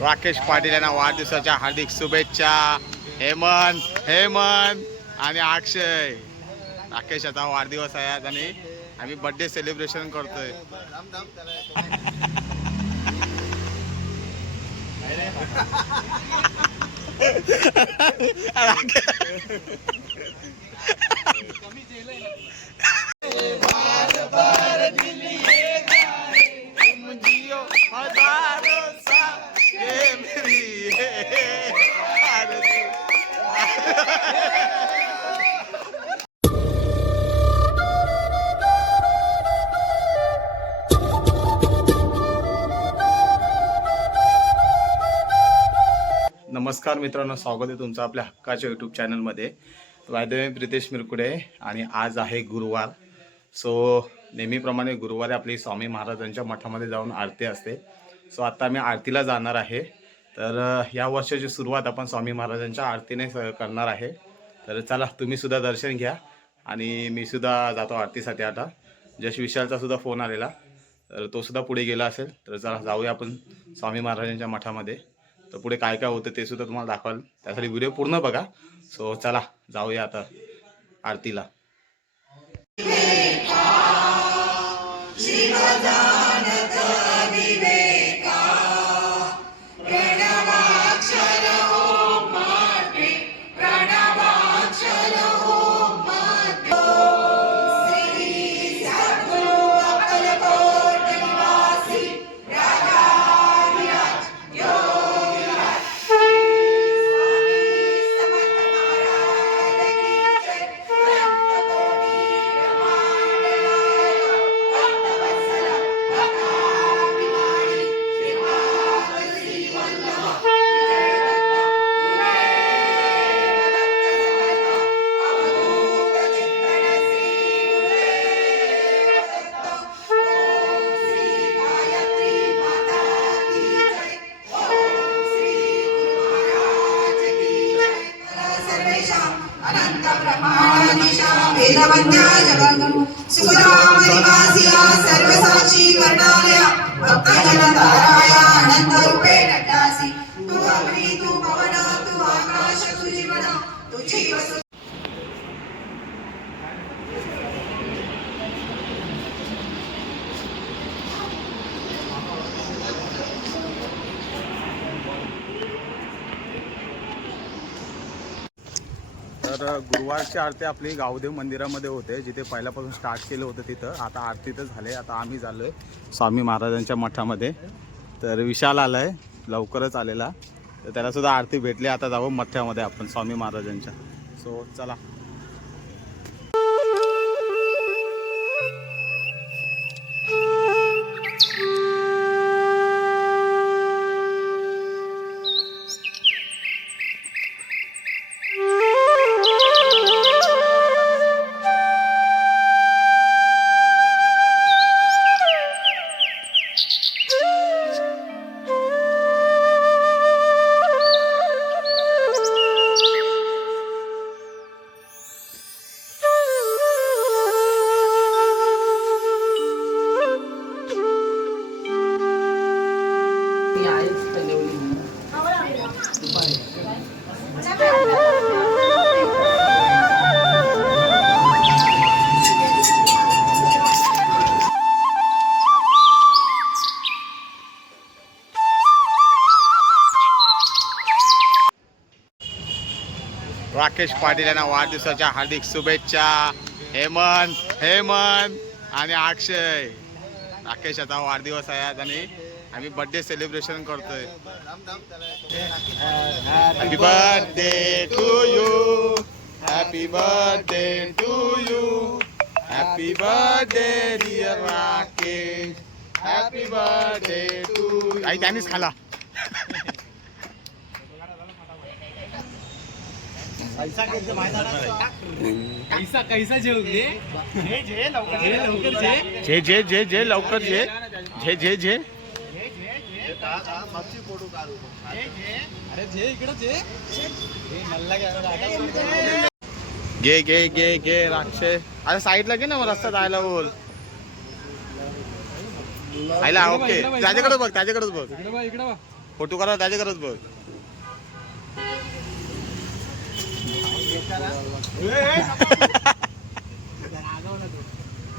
राकेश पाटील यांना वाढदिवसाच्या हार्दिक शुभेच्छा. हेमंत हेमंत आणि अक्षय. राकेशाचा वाढदिवस आहे आज आणि आम्ही बर्थडे सेलिब्रेशन करतोय. नमस्कार मित्रांनो स्वागत आहे तुमचं आपल्या हक्काच्या यूट्यूब चॅनलमध्ये वायदे प्रितेश मिरकुडे आणि आज आहे गुरुवार. सो नेहमीप्रमाणे गुरुवारी आपली स्वामी महाराजांच्या मठामध्ये जाऊन आरती असते. सो आता मी आरतीला जाणार आहे. तर या वर्षाची सुरुवात आपण स्वामी महाराजांच्या आरतीने स- करणार आहे. तर चला तुम्हीसुद्धा दर्शन घ्या आणि मी सुद्धा जातो आरतीसाठी आता. जश विशालचा सुद्धा फोन आलेला. तर तो सुद्धा पुढे गेला असेल. तर चला जाऊया आपण स्वामी महाराजांच्या मठामध्ये. तर पुढे काय काय होतं ते सुद्धा तुम्हाला दाखवाल. त्यासाठी व्हिडिओ पूर्ण बघा. सो चला जाऊया आता आरतीला. వేదవంద్యాయ సుఖరామనివాసియా సర్వసాక్షి కర్ణాలయ భక్తజన తారాయ అనంతరూపేణ तर गुरुवारची आरती आपली गावदेव मंदिरामध्ये होते जिथे पहिल्यापासून स्टार्ट केलं होतं तिथं. आता आरती तर झाले आता आम्ही झालो आहे स्वामी महाराजांच्या मठामध्ये. तर विशाल आला आहे लवकरच आलेला. तर त्यालासुद्धा आरती भेटली आता जाऊ मठामध्ये आपण स्वामी महाराजांच्या. सो चला. राकेश पाटील यांना वाढदिवसाच्या हार्दिक शुभेच्छा. हेमंत हेमंत आणि अक्षय. राकेशाचा वाढदिवस आहे आज आणि आम्ही बर्थडे सेलिब्रेशन करतोय. Happy birthday to you happy birthday to you happy birthday dear Rakesh happy birthday to आई त्यांनीच खाला कैसा कैसा जेवले जे जे जे. जे लवकर मल्ला घ्या घे घे घे घे राक्षे. अरे साईडला घे ना मग रस्ता जायला बोल. आयला ओके. त्याच्याकडे बघ त्याच्याकडेच बघ. फोटो करा त्याची गरज बघ.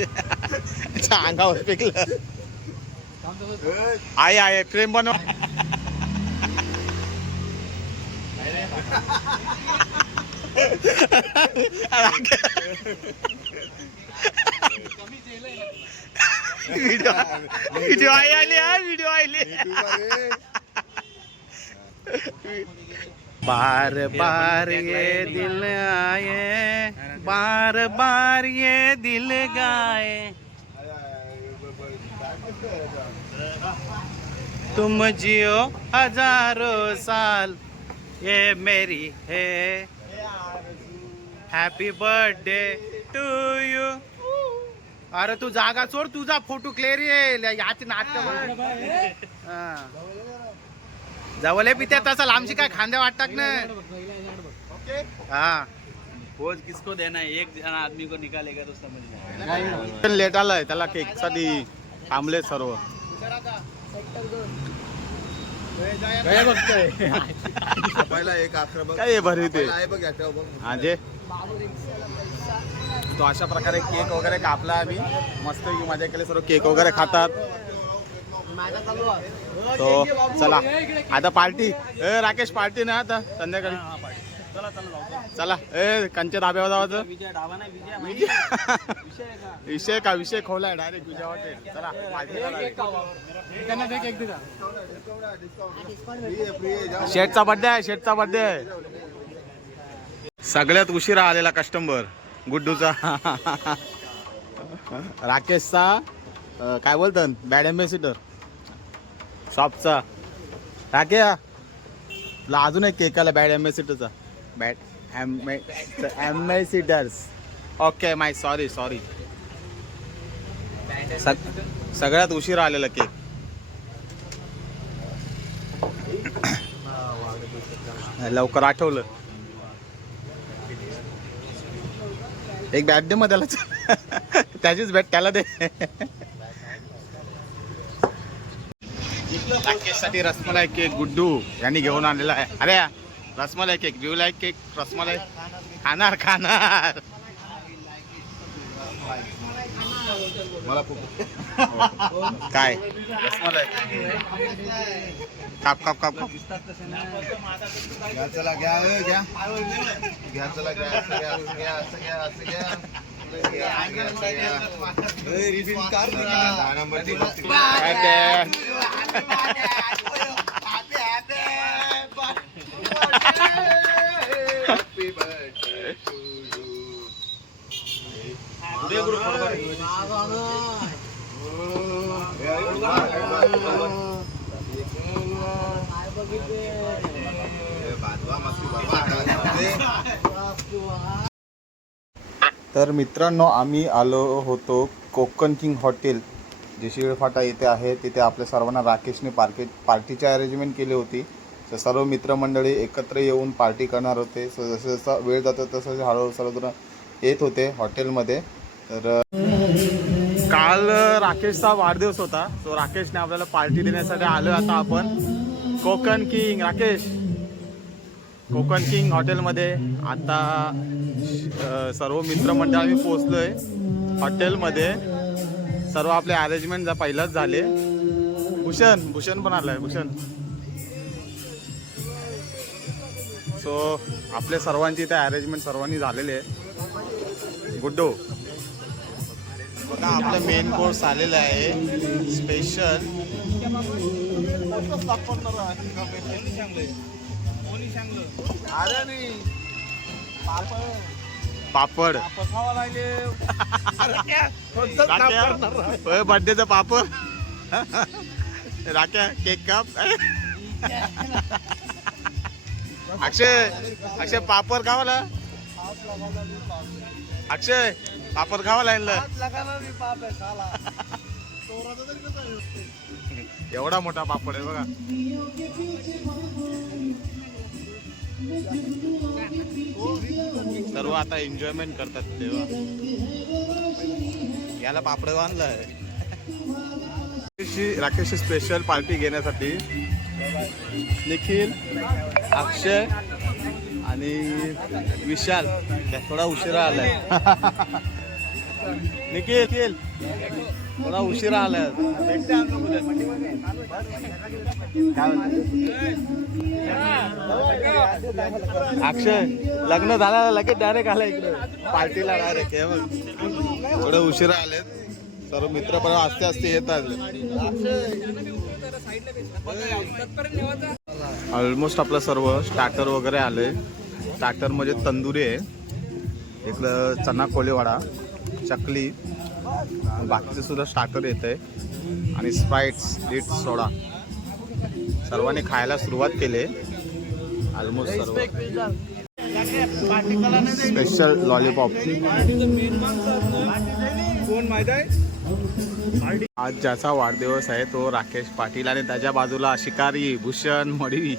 अच्छा, अंगावर फेकलं आहे आहे फ्रेम बनव व्हिडिओ व्हिडिओ आई आली हा व्हिडिओ आली बार बार ये दिल आए बार बार ये दिल गाए। तुम जियो हजारों साल ये मेरी है। हॅपी बर्थडे टू यू अरे तू जागा सोड तुझा फोटो क्लिअर येईल याची नाटक जवळ पित्या तसा लांबशी काय खांद्या वाटतात ना. हा. पोज किसको देना है? एक जना आदमी को निकालेगा तो समझ। लेट आलाय त्याला केकसाठी थांबले सर्व पहिला एक अकरा बघ काय भरी ते आहे बघ याच्या बघ म्हणजे तो अशा प्रकारे केक वगैरे कापला आम्ही. मस्त मजा केली सर्व केक वगैरे खातात. तो चला. आता पार्टी. ए राकेश पार्टी ना आता संध्याकाळी. चला चला जाऊ चला. ए कंच्या धाब्यावर जावाचं? विषय का? विषय का विषय खोलाय डायरेक्ट विजय हॉटेल. चला. शेठचा बर्थडे आहे शेठचा बर्थडे आहे. सगळ्यात उशिरा आलेला कस्टमर गुड्डूचा. राकेशचा काय बोलतात बॅड एम्बेसिडर शॉपचा टाके तुला अजून एक केक आला bad एम्बेसिडरचा bad ambassadors okay my sorry sorry सगळ्यात उशीर आलेला केक लवकर आठवलं. एक बॅट दे मग त्याला त्याचीच बॅट त्याला दे. साठी रसमलाई केक गुड्डू यांनी घेऊन आणलेला आहे. अरे rasmalai cake you like cake rasmalai? खाणार खाणार. मला काय? रसमलाई. काप काप काप काप. घ्या चला घ्या घ्या. घ्या चला घ्या असं घ्या असं घ्या असं घ्या असं घ्या. रिफिल कर. Happy birthday to you. तर मित्रांनो आम्ही आलो होतो कोकण किंग हॉटेल जे शिळफाटा येथे आहे तिथे आपल्या सर्वांना राकेशने पार्टी पार्टीची अरेंजमेंट केली होती. तर सर्व मित्रमंडळी एकत्र येऊन पार्टी करणार होते. सो जसं जसं वेळ जातो तसं हळूहळू सर्वजण येत होते हॉटेलमध्ये. तर काल राकेशचा वाढदिवस होता. सो राकेशने आपल्याला पार्टी देण्यासाठी आलो आता आपण. कोकण किंग राकेश! कोकण किंग हॉटेलमध्ये आता सर्व मित्रमंडळ आम्ही पोचलोय हॉटेलमध्ये. सर्व आपले अरेंजमेंट जा पहिलाच झाले. भूषण भूषण पण आलाय भूषण. सो आपल्या सर्वांची इथे अरेंजमेंट सर्वांनी झालेले आहे. गुड्डो बघा आपलं मेन कोर्स आलेलं आहे. स्पेशल पापड. बर्थडेचा पापड. राख्या केक काप. अक्षय अक्षय पापड खावाला अक्षय पापड खावाला आणलं एवढा मोठा पापड आहे बघा. सर्व आता एन्जॉयमेंट करतात तेव्हा. याला पापड आणलंय राकेशची स्पेशल पार्टी घेण्यासाठी निखिल अक्षय आणि विशाल. थोडा उशिरा आलाय. निखिल. थोडा उशिरा आला अक्षय लग्न झालं लगेच डायरेक्ट आला इकडे. पार्टीला डायरेक्ट हे बघ. थोडं उशिरा आलेत. सर्व मित्र पण आस्ते असते येतात ऑलमोस्ट आपलं सर्व स्टार्टर वगैरे आले. स्टार्टर म्हणजे तंदुरी आहे. इकडं चना कोलेवाडा चकली बाकीचे सुद्धा स्टार्टर येत आहे आणि स्प्राईट्स डीट सोडा सर्वांनी खायला सुरुवात केली. ऑलमोस्ट सर्व. स्पेशल लॉलीपॉप आज ज्याचा वाढदिवस आहे तो राकेश पाटील आणि त्याच्या बाजूला शिकारी भूषण मडवी.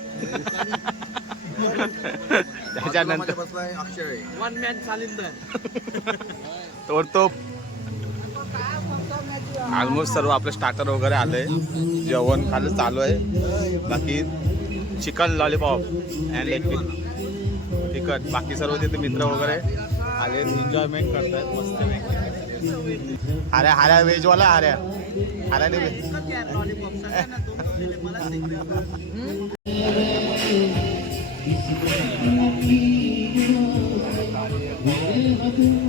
त्याच्यानंतर तो ऑलमोस्ट सर्व आपले स्टार्टर वगैरे आले. जेवण खाल्लं चालू आहे. बाकी chicken lollipop and leg piece तिखट. बाकी सर्व तिथे मित्र वगैरे आले. एन्जॉयमेंट करतायत. मस्त हाऱ्या हाऱ्या व्हेजवाला हाऱ्या. हाऱ्याने व्हेज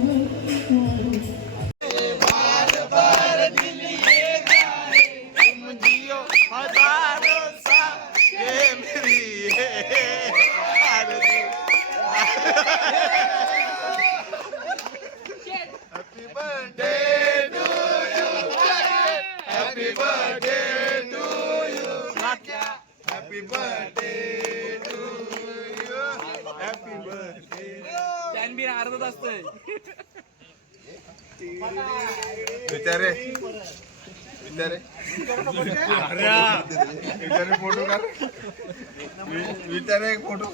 विचारे. विचारे. विचारे फोटो काढ. विचारे एक photo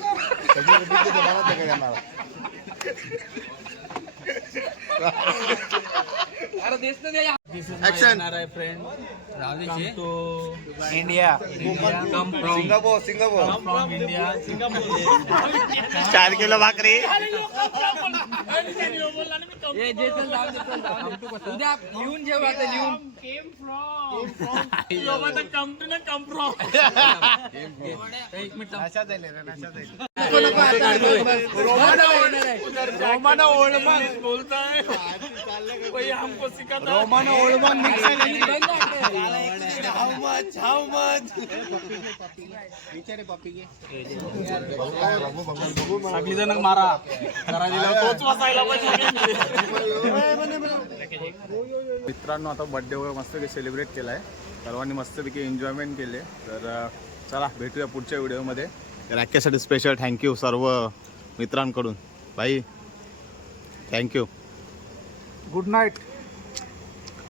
action friend Singapore Singapore from India. चार किलो भाकरी. ये जे चल जाऊ दे चल जाऊ दे. उद्या लिहून ठेव आता लिहून. एक मिनिट रोमाना ओळमान बोलताय. हमको सिखाता रोमाना ओळमान सगळी जण मारा. दिला तोच वाचायला मित्रांनो आता बड्डे वगैरे मस्तपैकी सेलिब्रेट केला आहे सर्वांनी मस्तपैकी एन्जॉयमेंट केले. तर चला भेटूया पुढच्या व्हिडिओमध्ये राख्यासाठी स्पेशल थँक्यू सर्व मित्रांकडून. भाई थँक्यू good night.